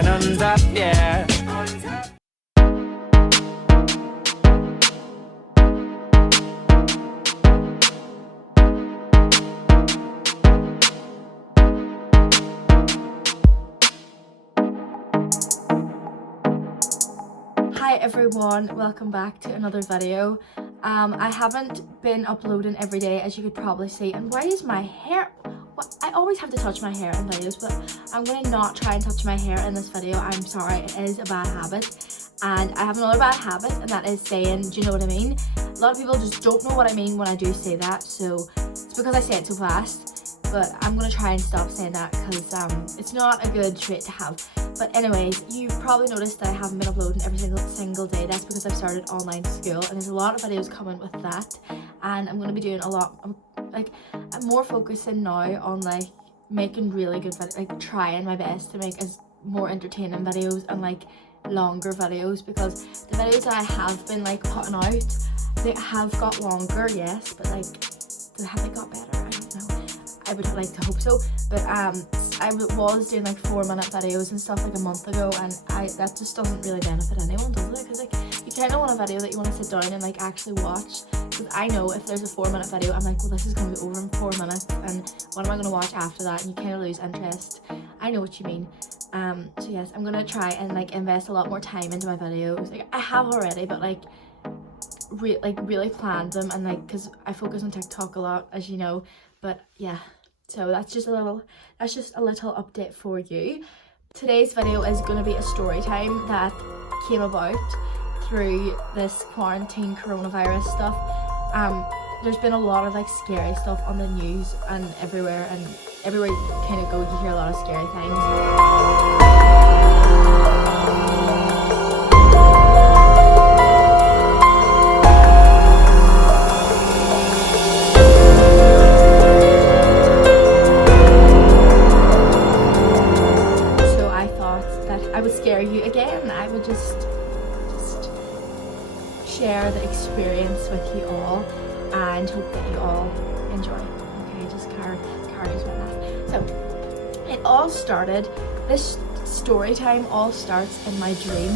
and on top, yeah. Hi everyone, welcome back to another video. I haven't been uploading every day, as you could probably see. And why is my hair? Well, I always have to touch my hair in videos, but I'm going to not try and touch my hair in this video. I'm sorry, it is a bad habit. And I have another bad habit, and that is saying, do you know what I mean? A lot of people just don't know what I mean when I do say that, so it's because I say it so fast. But I'm going to try and stop saying that because it's not a good trait to have. But anyways, you've probably noticed that I haven't been uploading every single day. That's because I've started online school, and there's a lot of videos coming with that. And I'm going to be doing a lot, I'm more focusing now on like making really good videos, like trying my best to make as more entertaining videos and like longer videos, because the videos that I have been like putting out, they have got longer, yes, but like have they got better? I don't know. I would like to hope so, but I was doing like 4-minute videos and stuff like a month ago, and that just doesn't really benefit anyone, does it? Because like you kind of want a video that you want to sit down and like actually watch. Because I know if there's a 4-minute video, I'm like, well, this is going to be over in 4 minutes, and what am I going to watch after that? And you kind of lose interest. I know what you mean. So yes, I'm gonna try and like invest a lot more time into my videos. Like I have already, but like really planned them, and like because I focus on TikTok a lot, as you know. But yeah, so that's just a little update for you. Today's video is going to be a story time that came about through this quarantine coronavirus stuff. There's been a lot of like scary stuff on the news and everywhere you kind of go, you hear a lot of scary things. You again. I would just share the experience with you all and hope that you all enjoy. Okay, just car just went off. So it all started, this story time all starts in my dream.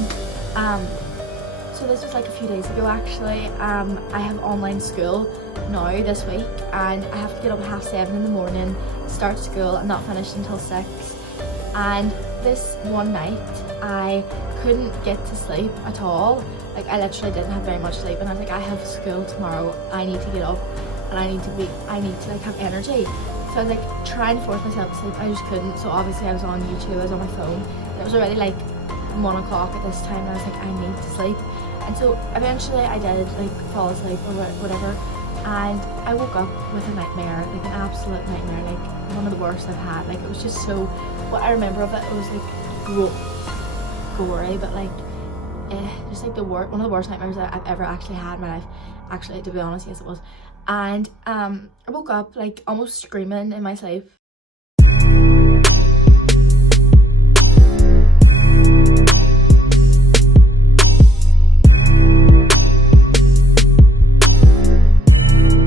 So this was like a few days ago actually. I have online school now this week, and I have to get up at 7:30 in the morning, start school. I'm not finished until 6. And this one night I couldn't get to sleep at all. Like I literally didn't have very much sleep, and I was like, I have school tomorrow, I need to get up, and I need to like have energy. So I was like trying to force myself to sleep. I just couldn't. So obviously I was on YouTube, I was on my phone, and it was already like 1 o'clock at this time, and I was like, I need to sleep. And so eventually I did like fall asleep or whatever, and I woke up with a nightmare, like an absolute nightmare, like one of the worst I've had. Like it was just so, what I remember of it was like gory, but like just like one of the worst nightmares that I've ever actually had in my life. Actually, to be honest, yes it was. And I woke up like almost screaming in my sleep.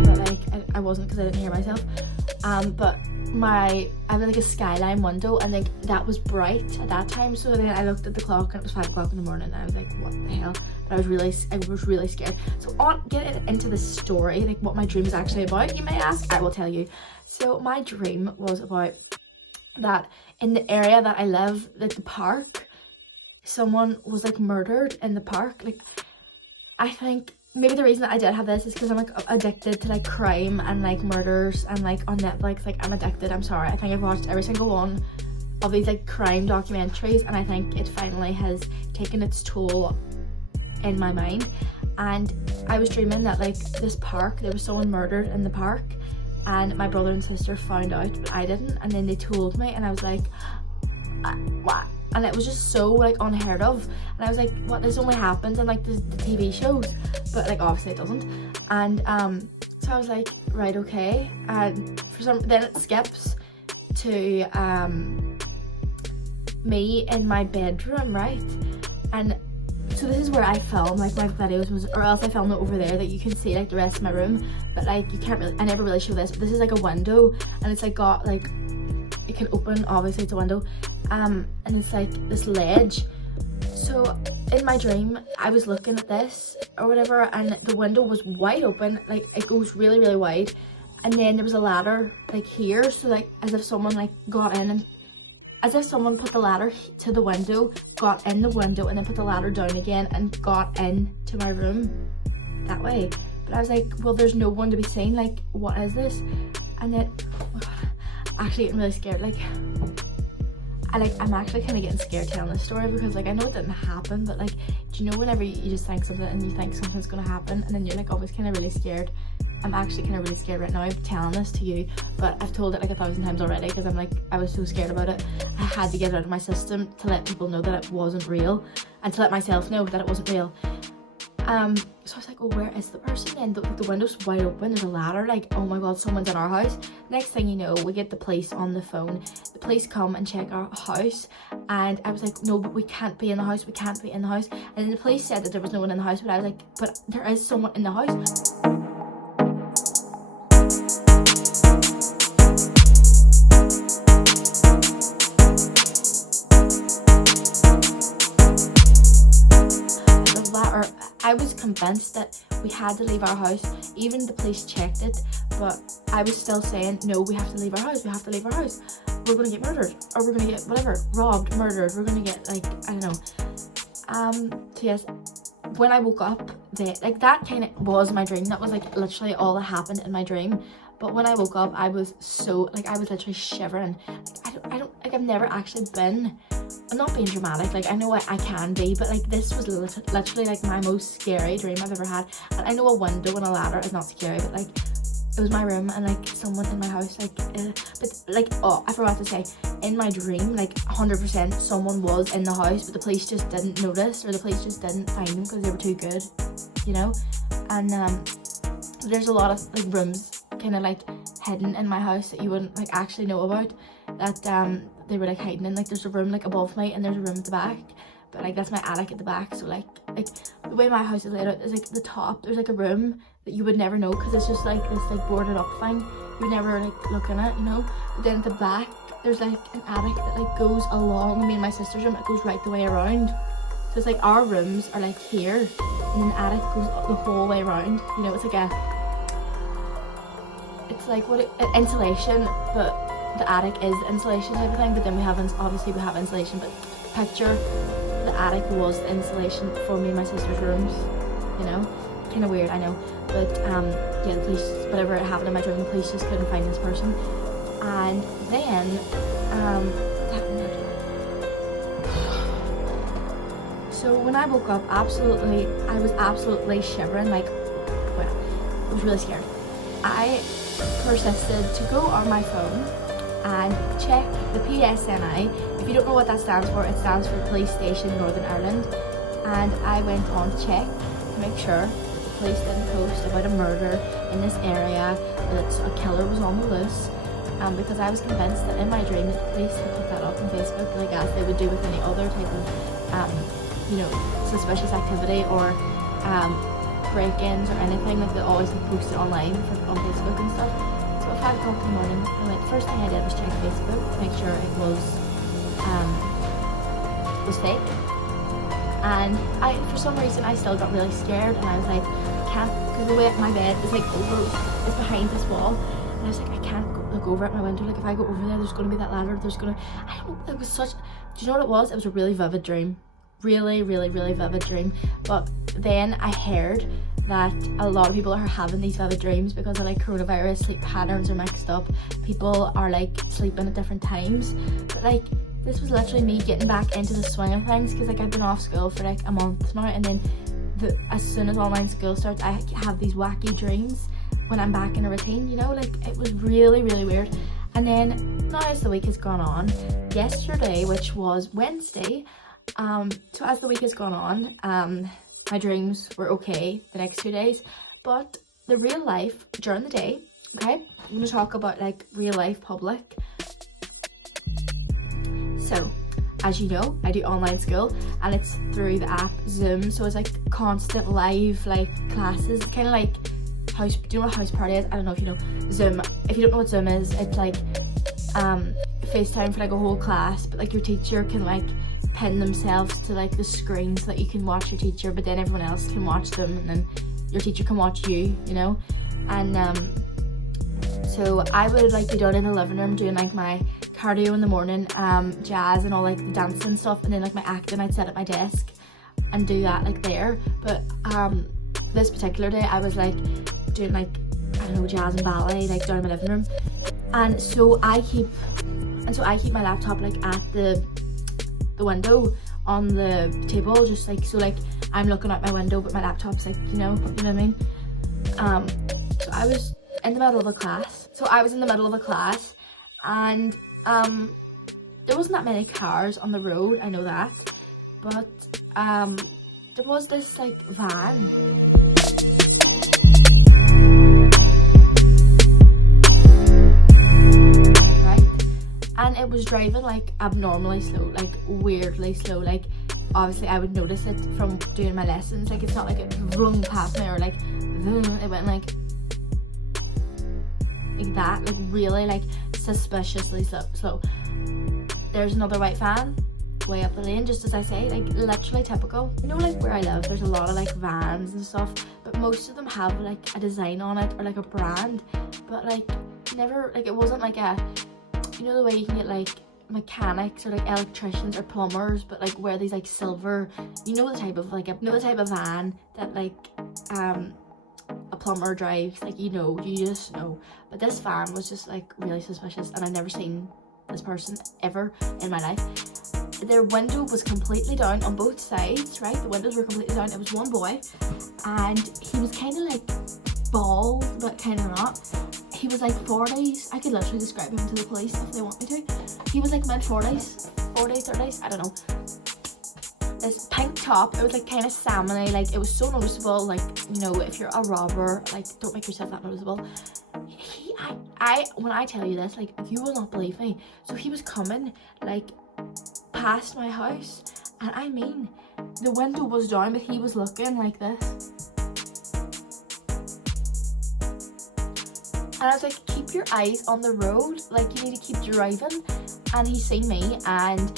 But like I wasn't, because I didn't hear myself. But I had like a skyline window, and like that was bright at that time. So then I looked at the clock, and it was 5 o'clock in the morning, and I was like, what the hell? But I was really scared. So get into the story, like what my dream is actually about, you may ask. I will tell you. So my dream was about that in the area that I live, like the park, someone was like murdered in the park. Like I think maybe the reason that I did have this is because I'm like addicted to like crime and like murders, and like on Netflix, like I'm addicted. I'm sorry, I think I've watched every single one of these like crime documentaries, and I think it finally has taken its toll in my mind. And I was dreaming that like this park, there was someone murdered in the park, and my brother and sister found out, but I didn't, and then they told me, and I was like, what? And it was just so like unheard of, and I was like, what, this only happens in like the TV shows, but like obviously it doesn't. And so I was like, right, okay. And then it skips to me in my bedroom, right? And so this is where I film like my videos, or else I film it over there that you can see like the rest of my room, but like you can't really, I never really show this, but this is like a window, and it's like got like it can open, obviously it's a window, and it's like this ledge. So in my dream I was looking at this or whatever, and the window was wide open, like it goes really, really wide, and then there was a ladder like here, so like as if someone like got in, and as if someone put the ladder to the window, got in the window, and then put the ladder down again and got into my room that way. But I was like, well, there's no one to be seen, like what is this? And then, oh my god, actually getting really scared. Like I'm actually kind of getting scared telling this story, because like I know it didn't happen, but like, do you know whenever you just think something and you think something's gonna happen, and then you're like always kind of really scared? I'm actually kind of really scared right now. I'm telling this to you, but I've told it like 1,000 times already, because I'm like, I was so scared about it. I had to get it out of my system to let people know that it wasn't real, and to let myself know that it wasn't real. So I was like, oh, where is the person? And the window's wide open, there's a ladder, like, oh my god, someone's in our house. Next thing you know, we get the police on the phone. The police come and check our house, and I was like, no, but we can't be in the house, we can't be in the house. And then the police said that there was no one in the house, but I was like, but there is someone in the house. I was convinced that we had to leave our house. Even the police checked it, but I was still saying, no, we have to leave our house, we have to leave our house. We're gonna get murdered, or we're gonna get whatever, robbed, murdered, we're gonna get like, I don't know. So yes, when I woke up, that kind of was my dream. That was like literally all that happened in my dream. But when I woke up, I was so, like, I was literally shivering. Like, I don't, like, I've never actually been, I'm not being dramatic, like, I know I can be, but, like, this was literally, like, my most scary dream I've ever had. And I know a window and a ladder is not scary, but, like, it was my room, and, like, someone in my house, like, but, like, oh, I forgot to say, in my dream, like, 100% someone was in the house, but the police just didn't notice, or the police just didn't find them because they were too good, you know? And, there's a lot of, like, rooms kind of like hidden in my house that you wouldn't like actually know about, that they were like hiding in. Like there's a room like above me, and there's a room at the back, but like that's my attic at the back. So like the way my house is laid out is like the top, there's like a room that you would never know, because it's just like this like boarded up thing, you never like look in it, you know. But then at the back there's like an attic that like goes along me and my sister's room. It goes right the way around, so it's like our rooms are like here, and then the attic goes the whole way around, you know. It's like it's like insulation, but the attic is insulation type of thing. But then we have obviously we have insulation, but picture the attic was the insulation for me and my sister's rooms, you know. Kind of weird, I know, but yeah, the police, whatever happened in my dream, the police just couldn't find this person. And then so when I woke up, I was absolutely shivering, like, well, I was really scared. I persisted to go on my phone and check the PSNI. If you don't know what that stands for, it stands for Police Station Northern Ireland. And I went on to check to make sure that the police didn't post about a murder in this area, that a killer was on the loose. Because I was convinced that in my dream that the police had put that up on Facebook, like as they would do with any other type of, you know, suspicious activity or break-ins or anything. Like they always like post it online on Facebook and stuff. So at 5 o'clock in the morning, first thing I did was check Facebook to make sure it was fake. And for some reason I still got really scared, and I was like, I can't, because the way my bed is like it's behind this wall, and I was like, I can't look over at my window. Like if I go over there's going to be that ladder, I don't know, it was such, do you know what it was? It was a really vivid dream. Really vivid dream. But then I heard that a lot of people are having these vivid dreams because of like coronavirus. Sleep patterns are mixed up, people are like sleeping at different times. But like this was literally me getting back into the swing of things, because like I've been off school for like a month now, and then as soon as online school starts, I have these wacky dreams when I'm back in a routine, you know. Like it was really weird. And then now as the week has gone on, yesterday, which was Wednesday, so as the week has gone on, my dreams were okay the next 2 days, but the real life during the day, okay, I'm going to talk about like real life public. So as you know, I do online school, and it's through the app Zoom, so it's like constant live like classes. It's kind of like do you know what house party is? I don't know if you know Zoom. If you don't know what Zoom is, it's like FaceTime for like a whole class, but like your teacher can like pin themselves to like the screen so that you can watch your teacher, but then everyone else can watch them, and then your teacher can watch you, you know. And so I would like be down in the living room doing like my cardio in the morning, jazz and all like the dancing stuff, and then like my acting I'd set at my desk and do that like there. But this particular day I was like doing like, I don't know, jazz and ballet like down in my living room. And so I keep my laptop like at the window on the table, just like, so like I'm looking out my window but my laptop's like, you know what I mean. So I was in the middle of a class. And there wasn't that many cars on the road, I know that, but there was this like van. And it was driving like abnormally slow, like weirdly slow. Like obviously I would notice it from doing my lessons. Like it's not like it rung past me or like it went like that, like really like suspiciously slow. There's another white van way up the lane, just as I say, like literally typical. You know, like where I live, there's a lot of like vans and stuff, but most of them have like a design on it or like a brand, but like never, like it wasn't like a, you know, the way you can get like mechanics or like electricians or plumbers, but like wear these like silver, you know, the type of like you know the type of van that like a plumber drives, like, you know, you just know. But this van was just like really suspicious, and I've never seen this person ever in my life. Their window was completely down on both sides, right? The windows were completely down. It was one boy, and he was kind of like bald but kind of not. He was like 40s. I could literally describe him to the police if they want me to. He was like mid-40s, 40s, 30s, I don't know. This pink top, it was like kind of salmony, like it was so noticeable, like, you know, if you're a robber, like don't make yourself that noticeable. When I tell you this, like you will not believe me. So he was coming like past my house, and I mean, the window was down, but he was looking like this. And I was like, keep your eyes on the road, like you need to keep driving. And he seen me, and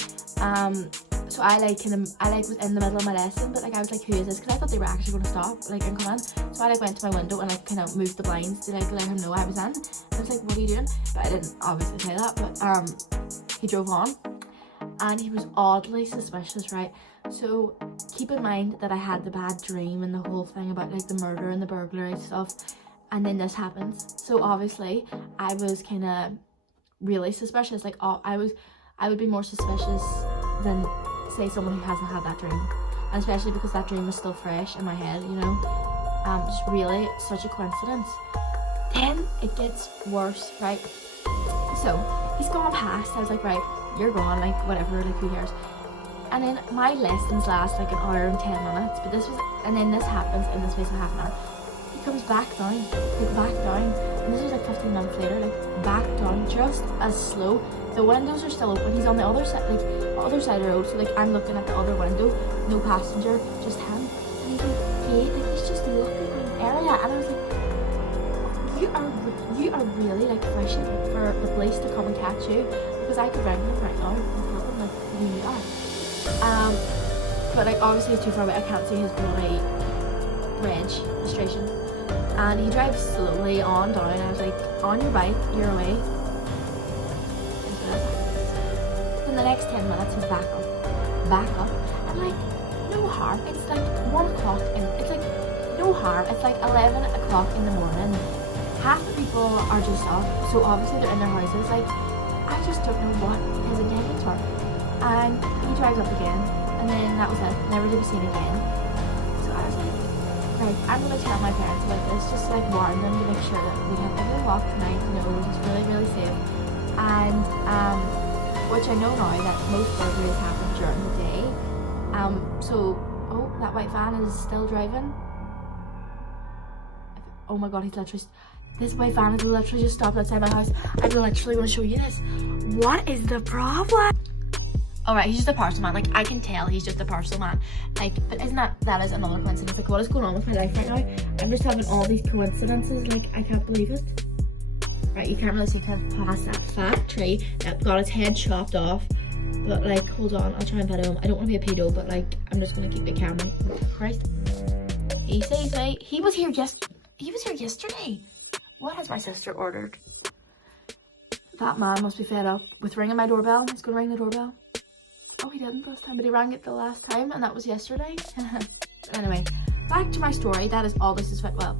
so I like was in the middle of my lesson, but like I was like, who is this? Because I thought they were actually going to stop like and come in. So I like went to my window and like kind of moved the blinds to like let him know I was in. And I was like, what are you doing? But I didn't obviously say that, but he drove on, and he was oddly suspicious, right? So keep in mind that I had the bad dream and the whole thing about like the murder and the burglary stuff, and then this happens. So obviously I was kind of really suspicious. Like I would be more suspicious than say someone who hasn't had that dream, and especially because that dream was still fresh in my head, you know. Just really such a coincidence. Then it gets worse, right? So he's gone past. I was like, right, you're gone, like whatever, like who cares? And then my lessons last like an hour and 10 minutes, but and then this happens in the space of half an hour. He comes back down, and this was like 15 minutes later, like back down, just as slow. The windows are still open. He's on the other side, like other side of the road. So like I'm looking at the other window, no passenger, just him. And he's like, hey, like he's just looking in the area. And I was like, you are really like fishing for the police to come and catch you, because I could ring him right now and tell him like who you are. But like obviously it's too far away. I can't see his bloody registration. And he drives slowly on down. I was like, on your bike, you're away. In the next 10 minutes he's back up, and like no harm. It's like 1 o'clock, and it's like no harm. It's like 11 o'clock in the morning. Half the people are just up, so obviously they're in their houses. Like I just don't know what his intentions were. And he drives up again, and then that was it. Never to be seen again. So I was like, right, I'm gonna tell my parents about this, just like warn them to make sure that we have every walk tonight, you know, we're just really, really safe. And which I know now that most burglaries happen during the day. So, oh, that white van is still driving. Oh my god, this white van is literally just stopped outside my house. I'm literally going to show you this. What is the problem? Alright, he's just a parcel man. Like, I can tell he's just a parcel man. Like, but isn't that is another coincidence? Like, what is going on with my life right now? I'm just having all these coincidences. Like, I can't believe it. Right, you can't really see past that fat tree that got its head chopped off. But like, hold on, I'll try and pet him. I don't want to be a pedo, but like, I'm just gonna keep the camera. Christ, he sees me. He was here yesterday. What has my sister ordered? That man must be fed up with ringing my doorbell. He's gonna ring the doorbell. Oh, he didn't this time, but he rang it the last time, and that was yesterday. Anyway, back to my story. That is all this is about. Well,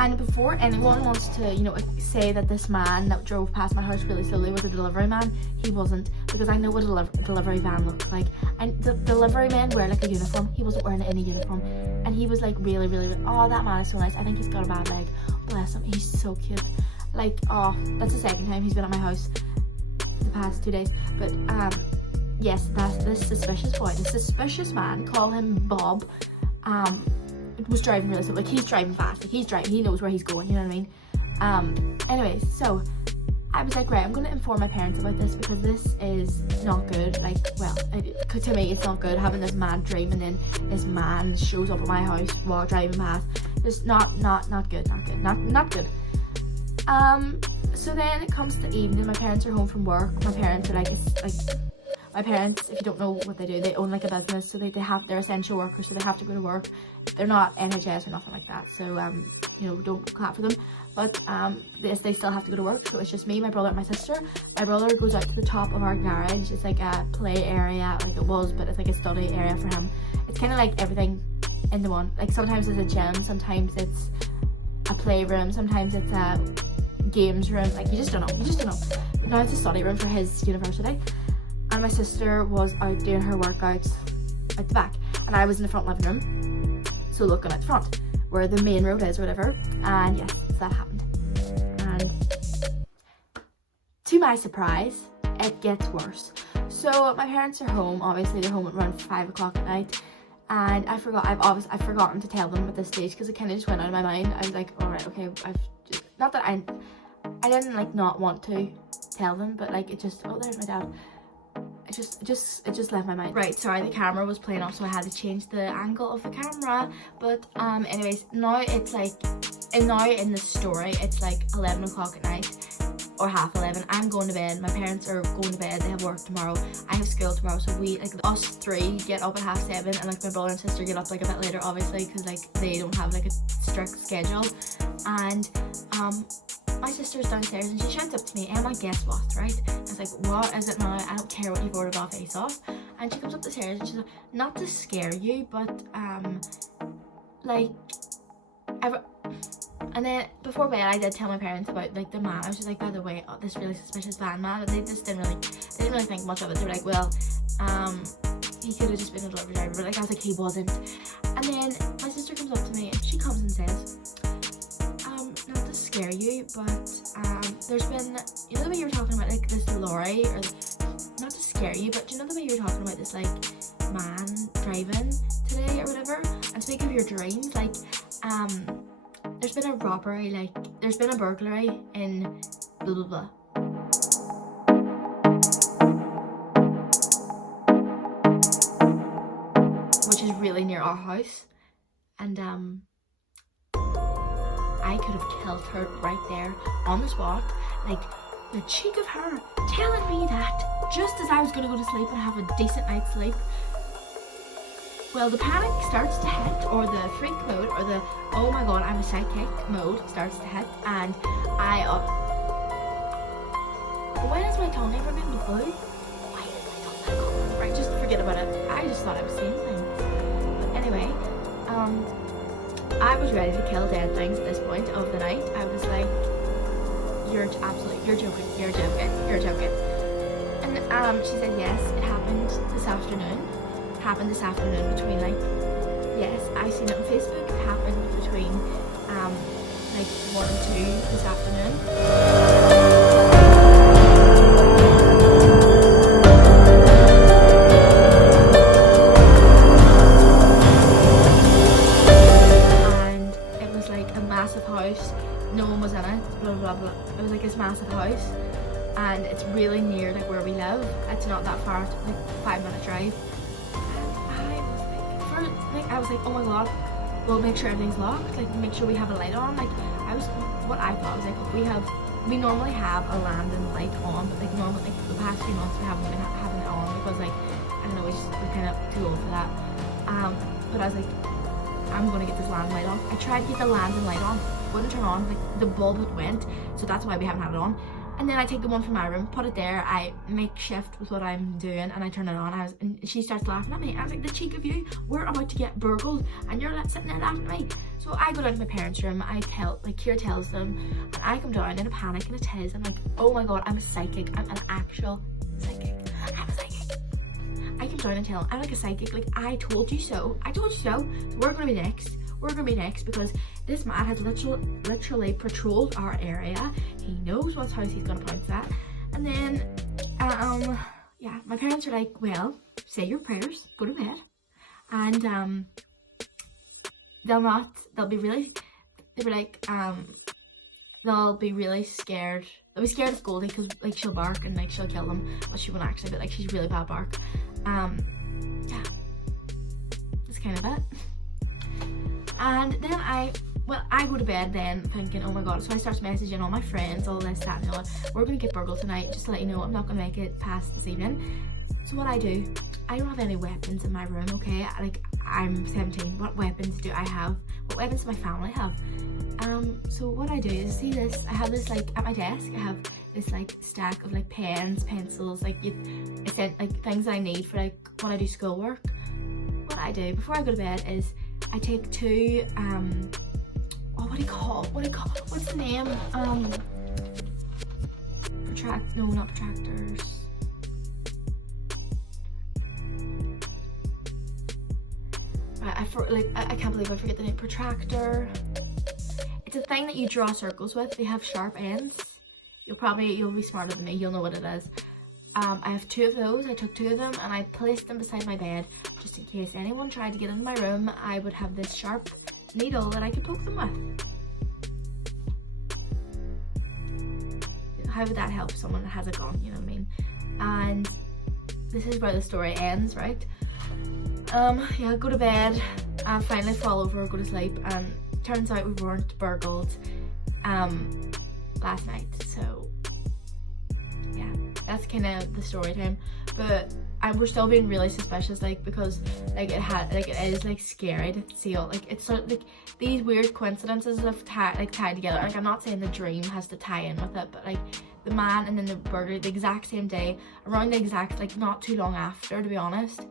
and before anyone wants to, you know, say that this man that drove past my house really slowly was a delivery man, he wasn't, because I know what a delivery van looks like. And the delivery men wear like a uniform. He wasn't wearing any uniform, and he was like really, oh, that man is so nice. I think he's got a bad leg. Bless him. He's so cute. Like, oh, that's the second time he's been at my house the past 2 days. But yes, that's this suspicious boy, the suspicious man, call him Bob, was driving really slow. Like, he's driving fast, like he knows where he's going, you know what I mean? Anyways, so I was like, right, I'm gonna inform my parents about this, because this is not good. Like, well, to me it's not good having this mad dream and then this man shows up at my house while driving past. Just not good. So then it comes to evening. My parents are home from work. My parents are like, my parents, if you don't know what they do, they own like a business, so they're essential workers, so they have to go to work. They're not NHS or nothing like that, so you know, don't clap for them. But they still have to go to work, so it's just me, my brother, and my sister. My brother goes out to the top of our garage. It's like a play area, like it was, but it's like a study area for him. It's kind of like everything in the one. Like, sometimes it's a gym, sometimes it's a playroom, sometimes it's a games room. Like, you just don't know. But now it's a study room for his university. And my sister was out doing her workouts at the back, and I was in the front living room, so looking at the front where the main road is or whatever. And yes, that happened. And to my surprise, it gets worse. So my parents are home. Obviously they're home at around 5 o'clock at night, and I've forgotten to tell them at this stage, because it kind of just went out of my mind. I was like, all right, okay, not that I didn't like not want to tell them, but like, it just, oh, there's my dad. It just left my mind. Right, sorry, the camera was playing off, so I had to change the angle of the camera. But anyways, now it's like, and now in the story, it's like 11 o'clock at night, or half 11. I'm going to bed. My parents are going to bed. They have work tomorrow. I have school tomorrow, so we, like, us three get up at 7:30, and like my brother and sister get up like a bit later, obviously, because like they don't have like a strict schedule. And my sister's downstairs, and she shouts up to me, Emma, guess what, right? I was like, what is it now? I don't care what you've ordered off ASOS. And she comes up the stairs, and she's like, not to scare you, but like, and then before bed I did tell my parents about like the man. I was just like, by the way, this really suspicious van man. They just didn't really think much of it. They were like, well, he could have just been a delivery driver. But like, I was like, he wasn't. And then my sister comes up to me, and she comes and says, not to scare you, but there's been, you know the way you were talking about like this lorry, or not to scare you, but you know the way you were talking about this like man driving today or whatever, and speaking of your dreams, like there's been a robbery, like there's been a burglary in blah blah blah. Which is really near our house, and I could have killed her right there on the spot. Like, the cheek of her telling me that just as I was gonna go to sleep and have a decent night's sleep. Well, the panic starts to hit, or the freak mode, or the oh my god, I'm a psychic mode starts to hit, and when has my tongue ever been blue? Why is my tongue that color? Right, just forget about it. I just thought I was seeing things. But anyway, I was ready to kill dead things at this point of the night. I was like, you're joking. And she said, yes, it happened this afternoon between like, yes, I seen it on Facebook. It happened between like 1 and 2 this afternoon. No one was in it, blah blah blah. It was like this massive house, and it's really near like where we live. It's not that far, it's like a 5-minute drive. And I was like, oh my god, we'll make sure everything's locked, like make sure we have a light on. Like, what I thought was like, if we have we normally have a landing light on, but like normally like the past few months we haven't been having it on because like I don't know, we're kind of too old for that. But I was like, I'm gonna get this landing light on. I tried to get the landing light on, wouldn't turn on, like the bulb went, so that's why we haven't had it on. And then I take the one from my room, put it there, I make shift with what I'm doing, and I turn it on. And she starts laughing at me. I was like, the cheek of you, we're about to get burgled, and you're sitting there laughing at me. So I go down to my parents' room, Kira tells them, and I come down in a panic, and it is, I'm like, oh my god, I'm a psychic, I'm an actual psychic. I'm a psychic. I come down and tell them, I'm like a psychic, like, I told you so. So we're gonna be next. We're gonna be next because this man has literally patrolled our area. He knows what house he's gonna pounce at. And then, yeah, my parents are like, well, say your prayers, go to bed. And they'll be really scared. They'll be scared of Goldie because like she'll bark and like she'll kill them, but she won't actually, but like she's really bad bark. Yeah, that's kind of it. And then I go to bed then thinking, oh my god, so I start messaging all my friends, all this, that and the other. We're gonna get burgled tonight, just to let you know, I'm not gonna make it past this evening. So what I do, I don't have any weapons in my room, okay? Like, I'm 17, what weapons do I have? What weapons does my family have? So what I do is, see this, I have this like, at my desk, I have this like stack of like pens, pencils, like like things that I need for like when I do schoolwork. What I do before I go to bed is, I take two, what's the name? No, not protractors. I can't believe I forget the name. Protractor. It's a thing that you draw circles with. They have sharp ends. You'll be smarter than me. You'll know what it is. I have two of those. I took two of them and I placed them beside my bed just in case anyone tried to get into my room. I would have this sharp needle that I could poke them with. How would that help someone that has a gun, you know what I mean? And this is where the story ends, right? Yeah, go to bed, finally fall over, go to sleep, and turns out we weren't burgled last night. So yeah, that's kind of the story time. But we're still being really suspicious, like, because like it is like scary to see all, like, it's sort of like these weird coincidences of tied together. Like, I'm not saying the dream has to tie in with it, but like the man and then the burglary the exact same day, around the exact, like, not too long after, to be honest.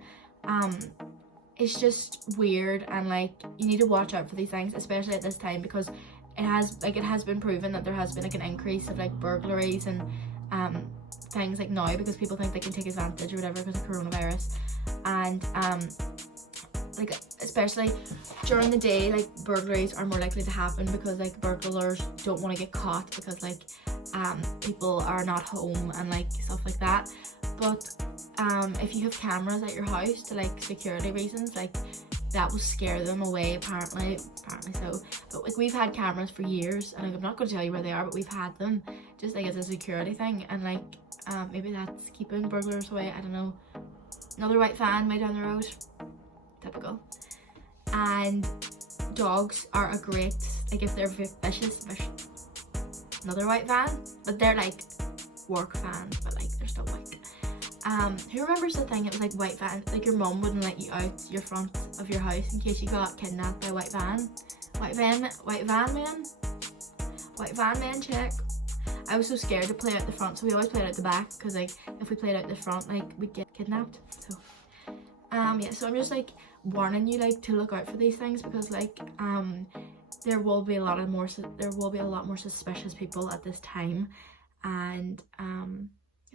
It's just weird, and like you need to watch out for these things, especially at this time, because it has been proven that there has been like an increase of like burglaries and things like now, because people think they can take advantage or whatever because of coronavirus. And like especially during the day, like burglaries are more likely to happen because like burglars don't want to get caught because like people are not home and like stuff like that. But if you have cameras at your house to like security reasons, like that will scare them away, apparently so. But like we've had cameras for years, and like, I'm not going to tell you where they are, but we've had them just like as a security thing, and like maybe that's keeping burglars away, I don't know. Another white van way down the road, typical. And dogs are a great, like if they're vicious. Another white van, but they're like work vans, but like they're still white. Who remembers the thing, it was like white van, like your mum wouldn't let you out your front of your house in case you got kidnapped by white van man check. I was so scared to play out the front, so we always played out the back, because like if we played out the front, like we'd get kidnapped. So yeah, so I'm just like warning you, like, to look out for these things, because like there will be a lot more suspicious people at this time. And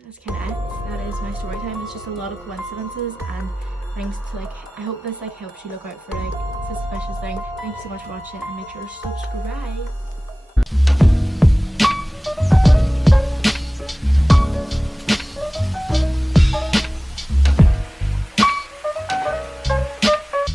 that's kind of it. That is my story time. It's just a lot of coincidences and things to like, I hope this like helps you look out for like suspicious things. Thank you so much for watching, and make sure to subscribe.